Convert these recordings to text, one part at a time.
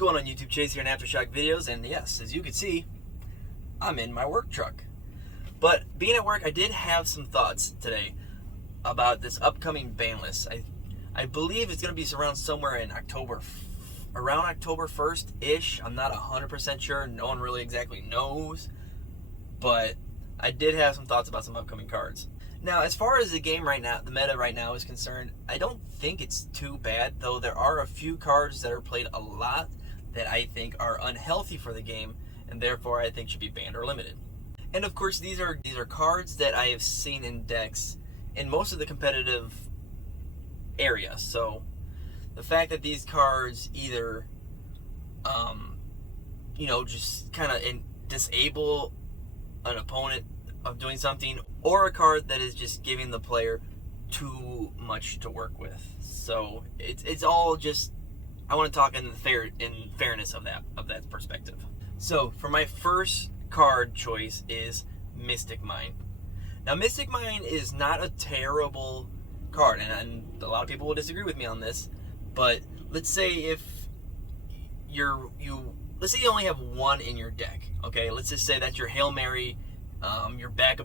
going on YouTube? Chase here in Aftershock Videos, and yes, as you can see, I'm in my work truck. But being at work, I did have some thoughts today about this upcoming ban list. I believe it's going to be around somewhere in around October 1st-ish. I'm not 100% sure. No one really exactly knows. But I did have some thoughts about some upcoming cards. Now, as far as the game right now, the meta right now is concerned, I don't think it's too bad, though there are a few cards that are played a lot that I think are unhealthy for the game, and therefore I think should be banned or limited. And of course, these are cards that I have seen in decks in most of the competitive areas. So the fact that these cards either, just kind of disable an opponent of doing something, or a card that is just giving the player too much to work with. So it's all just, I want to talk in fairness of that perspective. So for my first card choice is Mystic Mine. Now Mystic Mine is not a terrible card, and a lot of people will disagree with me on this, but let's say if let's say you only have one in your deck. Okay, let's just say that's your Hail Mary. Your back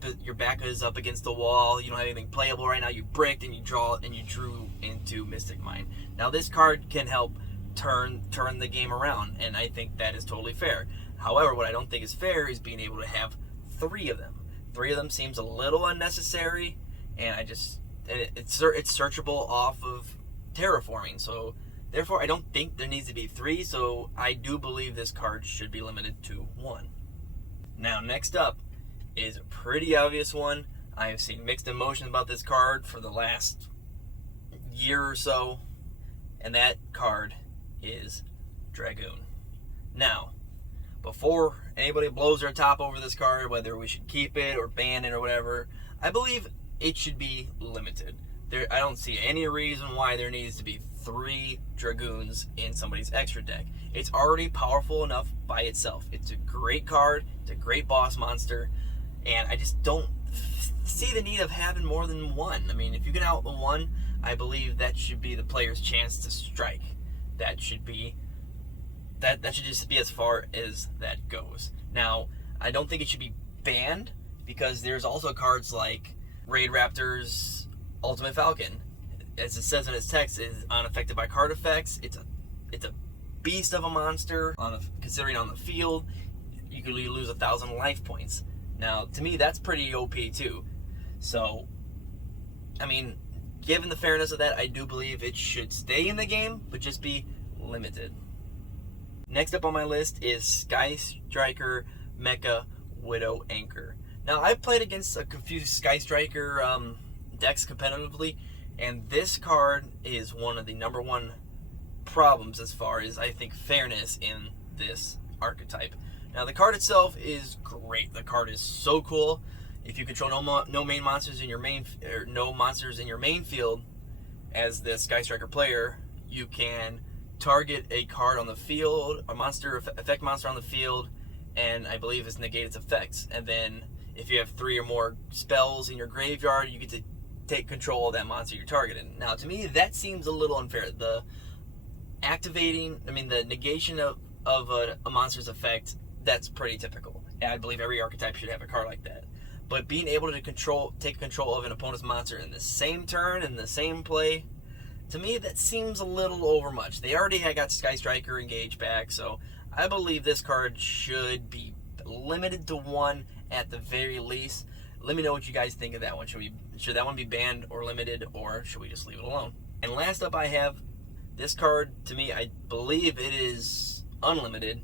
is up against the wall. You don't have anything playable right now. You bricked and you drew into Mystic Mine. Now this card can help turn the game around, and I think that is totally fair. However, what I don't think is fair is being able to have three of them. Three of them seems a little unnecessary, and it's searchable off of terraforming. So therefore, I don't think there needs to be three. So I do believe this card should be limited to one. Now, next up is a pretty obvious one. I have seen mixed emotions about this card for the last year or so, and that card is Dragoon. Now, before anybody blows their top over this card, whether we should keep it or ban it or whatever, I believe it should be limited. I don't see any reason why there needs to be 3 Dragoons in somebody's extra deck. It's already powerful enough by itself. It's a great card, it's a great boss monster, and I just don't see the need of having more than one. I mean, if you can out the one, I believe that should be the player's chance to strike. That should just be as far as that goes. Now, I don't think it should be banned, because there's also cards like Raid Raptor's Ultimate Falcon. As it says in its text, it is unaffected by card effects. It's a beast of a monster. Considering on the field, you could lose 1,000 life points. Now, to me, that's pretty OP too. So, I mean, given the fairness of that, I do believe it should stay in the game, but just be limited. Next up on my list is Sky Striker Mecha Widow Anchor. Now, I've played against a few Sky Striker decks competitively, and this card is one of the number one problems as far as, I think, fairness in this archetype. Now, the card itself is great. The card is so cool. If you control no main monsters in your main field, as the Sky Striker player, you can target a card on the field, a monster effect monster on the field, and I believe it's negate its effects. And then if you have 3 or more spells in your graveyard, you get to take control of that monster you're targeting. Now, to me, that seems a little unfair. The negation of a monster's effect, that's pretty typical. And I believe every archetype should have a card like that. But being able to take control of an opponent's monster in the same turn, in the same play, to me, that seems a little overmuch. They already got Sky Striker engaged back, so I believe this card should be limited to 1 at the very least. Let me know what you guys think of that one. Should that one be banned or limited, or should we just leave it alone? And last up, I have this card. To me, I believe it is unlimited,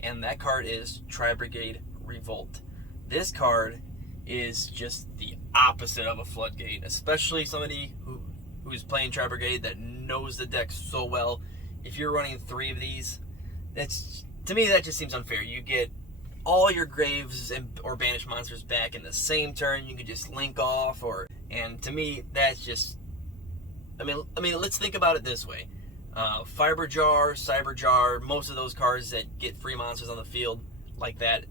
and that card is Brigade Revolt. This card is just the opposite of a floodgate, especially somebody who's playing Brigade that knows the deck so well. If you're running 3 of these, to me that just seems unfair. You get all your graves or banished monsters back in the same turn. You can just link off, and to me that's just, I mean, let's think about it this way. Fiber Jar, Cyber Jar, most of those cards that get free monsters on the field like that,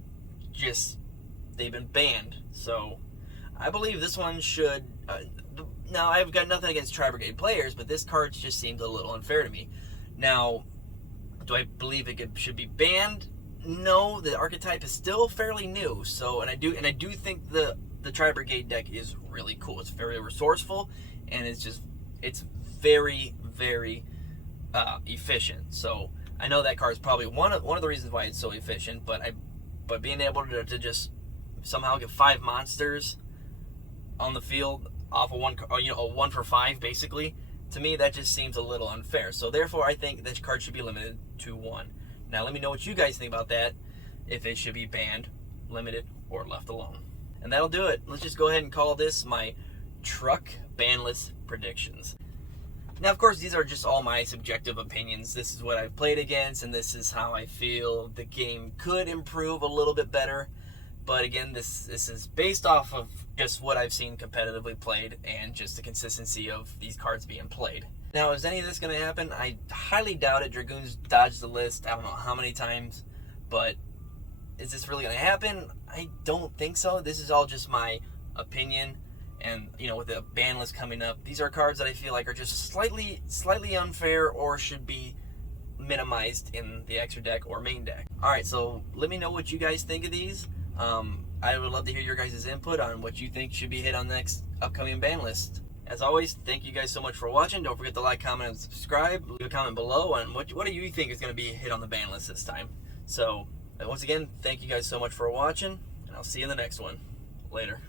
they've been banned. So I believe this one should. Now, I've got nothing against Brigade players, but this card just seems a little unfair to me. Now, Do I believe it should be banned? No, the archetype is still fairly new. So, and I do think the Tri-Brigade deck is really cool. It's very resourceful, and it's very, very efficient. So I know that card is probably one of the reasons why it's so efficient. But being able to just somehow get 5 monsters on the field off of one, a 1 for 5 basically, to me that just seems a little unfair. So therefore, I think this card should be limited to 1. Now let me know what you guys think about that. If it should be banned, limited, or left alone. And that'll do it. Let's just go ahead and call this my truck banlist predictions. Now, of course, these are just all my subjective opinions. This is what I've played against, and this is how I feel the game could improve a little bit better. But again, this is based off of just what I've seen competitively played and just the consistency of these cards being played. Now, is any of this going to happen? I highly doubt it. Dragoon's dodged the list I don't know how many times, but is this really going to happen? I don't think so. This is all just my opinion. And, with the ban list coming up, these are cards that I feel like are just slightly unfair or should be minimized in the extra deck or main deck. Alright, so let me know what you guys think of these. I would love to hear your guys' input on what you think should be hit on the next upcoming ban list. As always, thank you guys so much for watching. Don't forget to like, comment, and subscribe. Leave a comment below on what do you think is going to be hit on the ban list this time. So, once again, thank you guys so much for watching, and I'll see you in the next one. Later.